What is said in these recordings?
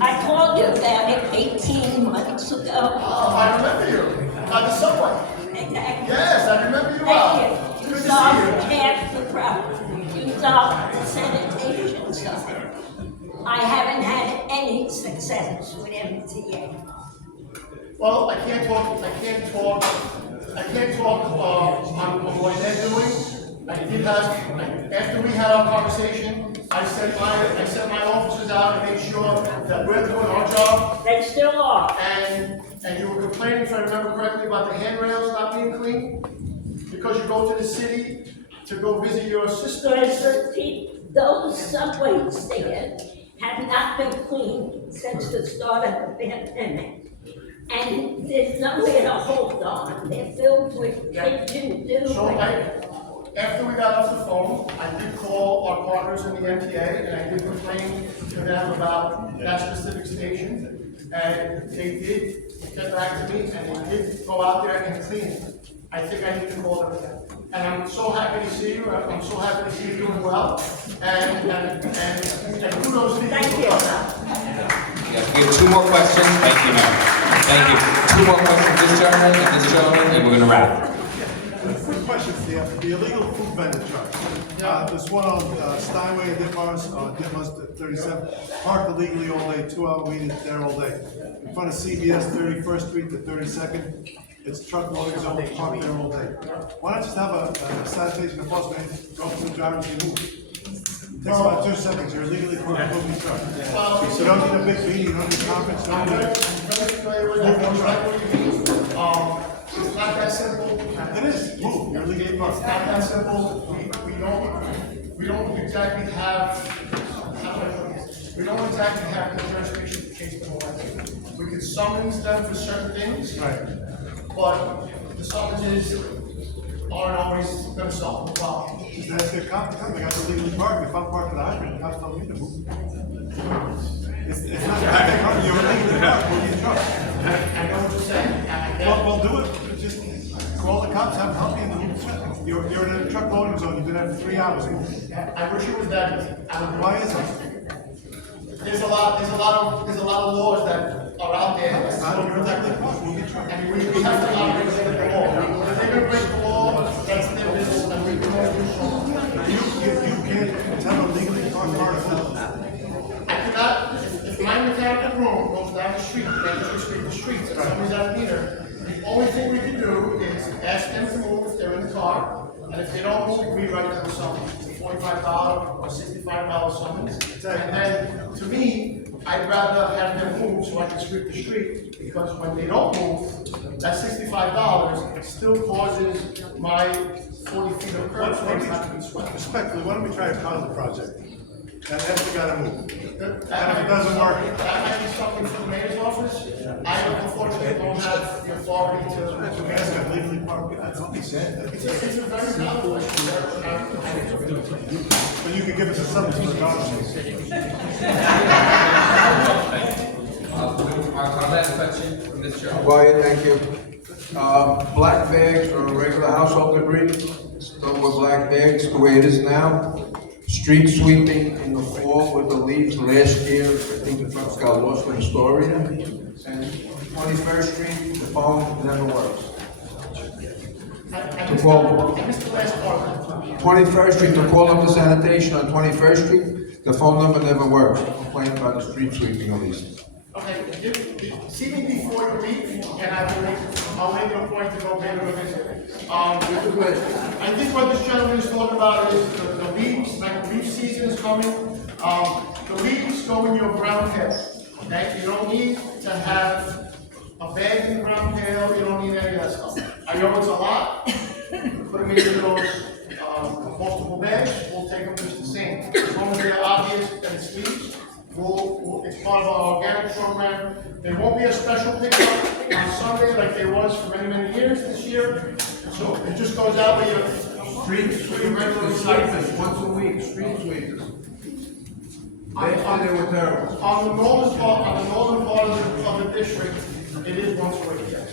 I called you about it 18 months ago. Oh, I remember you. By the subway. Exactly. Yes, I remember you well. Thank you. Good You to solved see you. half the problem. You solved the sanitation stuff. I haven't had any success with MTA. Well, I can't talk on what they're doing. I did have, after we had our conversation, I sent my officers out to make sure that we're doing our job. They still are. And you were complaining, if I remember correctly, about the handrails not being clean? Because you go to the city to go visit your sister. Those subways there have not been cleaned since the start of the pandemic. And there's nowhere to hold on. They're filled with kitchen do. So after we got off the phone, I did call our partners in the MTA and I did complain to them about that specific station. And they did get back to me and they did go out there and clean it. I think I need to call them again. And I'm so happy to see you. I'm so happy to see you doing well. And kudos to you. Thank you. Yeah, we have two more questions. Thank you, Mayor. Thank you. Two more questions, this gentleman and this gentleman, and we're gonna wrap. Quick question, the illegal food vendor truck. There's one on Steinway and Ditmars 37, parked illegally all day, 2-hour waiting there all day. In front of CVS, 31st Street to 32nd, it's truck loading zone, parked there all day. Why not just have a sanitation enforcement, go through the drivers and move? It takes about 2 seconds, you're illegally parked moving truck. So don't need a big meeting, you don't need conference, don't need Very familiar with that. That's right what you mean. It's not that simple. It is, move, you're illegally It's parked. not that simple. We don't exactly have, we don't exactly have the jurisdiction to chase them away. We can summons them for certain things, Right. but the summonses aren't always gonna solve the problem. Just ask the cop to come, they got to legally park, if I'm parked at the hydrant, the cops tell me to move. It's not your hydrant, you're illegally parked, move your truck. I know what you're saying. I get it. Well, do it, just call the cops, have them help you, and move the truck. You're in a truck loading zone, you've been there for 3 hours, move. I wish it was that easy. Why is it? There's a lot of laws that are out there. It's not, you're illegally parked, move your truck. And we have to operate within the law. If they're gonna break the law, that's their business, and we can only do so. You can't tell a legally parked car to fill. I cannot, if my mechanical room goes down the street, the streets, and somebody's at a meter, the only thing we can do is ask them to move if they're in the car, and if they don't move, we write them a summons. It's a $45 or $65 summons. And then, to me, I'd rather have them move so I can sweep the street, because when they don't move, that $65 still causes my 40 feet of curb space not to be swept. Respectfully, why don't we try a pilot project? And then we gotta move. And if it doesn't work, That might be something for the mayor's office. I unfortunately don't have the authority to ask them legally parked, that's what he said. It's a very valid question. But you could give us a summons for the dog. Our last question from this gentleman. Quiet, thank you. Black bags for regular household debris, still with black bags the way it is now. Street sweeping in the fall with the leaves last year, I think the trucks got lost in Astoria. And 21st Street, the phone never works. I missed the last part. 21st Street, to call up the sanitation on 21st Street, the phone number never works. Complain about the street sweeping at least. Okay, see me before you leave, and I'll make a point to go get a visit. I think what this gentleman is talking about is the leaves, like the leaf season is coming. The leaves go in your brown pail, okay? You don't need to have a bag in the brown pail, you don't need any of that stuff. I know it's a lot, put them in those multiple bags, we'll take them just the same. As long as they're obvious that it's leaves, it's part of our organic program. There won't be a special pickup on Sunday like there was for many, many years this year. So it just goes out with your Street regular sweepers, once a week, street sweepers. They were terrible. On the northern part of the district, it is once a week, yes.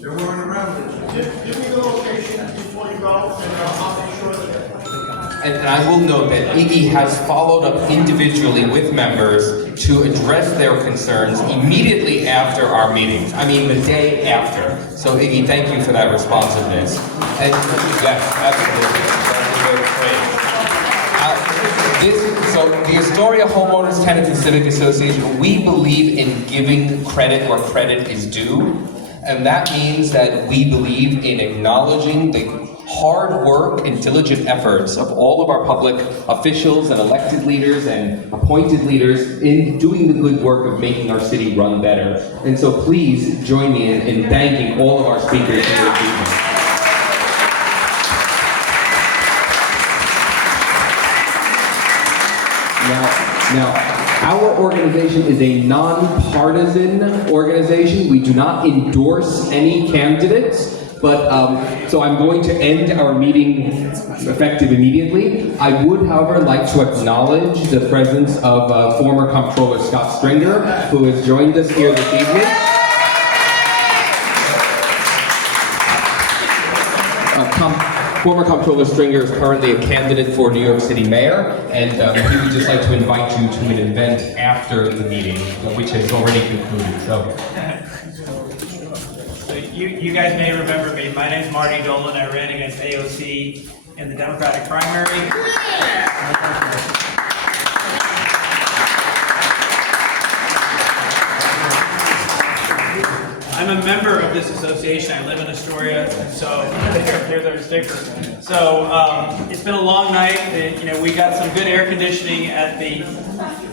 They weren't around this. Give me the location before you go, and I'll make sure that. And I will note that Iggy has followed up individually with members to address their concerns immediately after our meetings. I mean, the day after. So Iggy, thank you for that responsiveness. And yes, absolutely. So the Astoria Homeowners, Tenants, and Civic Association, we believe in giving credit where credit is due. And that means that we believe in acknowledging the hard work and diligent efforts of all of our public officials and elected leaders and appointed leaders in doing the good work of making our city run better. And so please join me in thanking all of our speakers here this evening. Now, our organization is a nonpartisan organization. We do not endorse any candidates, but so I'm going to end our meeting effective immediately. I would, however, like to acknowledge the presence of former Comptroller Scott Stringer, who has joined us here this evening. Former Comptroller Stringer is currently a candidate for New York City Mayor, and he would just like to invite you to an event after the meeting, which has already concluded. So you guys may remember me. My name's Marty Dolan. I ran against AOC in the Democratic primary. I'm a member of this association. I live in Astoria, so here's our sticker. So it's been a long night. We got some good air conditioning at the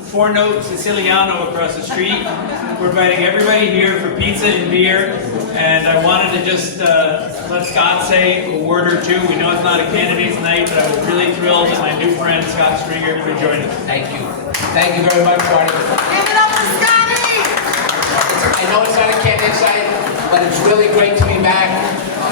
Forno Siciliano across the street. We're inviting everybody here for pizza and beer, and I wanted to just let Scott say a word or two. We know it's not a candidate's night, but I was really thrilled that my new friend Scott Stringer could join us. Thank you. Thank you very much, Marty. Give it up for Scotty! I know it's not a candidate's night, but it's really great to be back.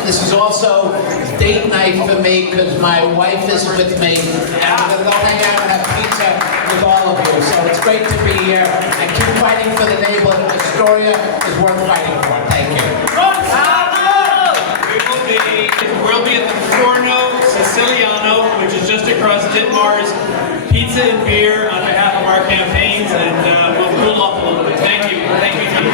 This is also date night for me because my wife is with me, and I'm going to go hang out and have pizza with all of you. So it's great to be here and keep fighting for the neighborhood. Astoria is worth fighting for. Thank you. We'll be at the Forno Siciliano, which is just across Ditmar's. Pizza and beer on behalf of our campaigns, and we'll cool off a little bit. Thank you. Thank you, Chief.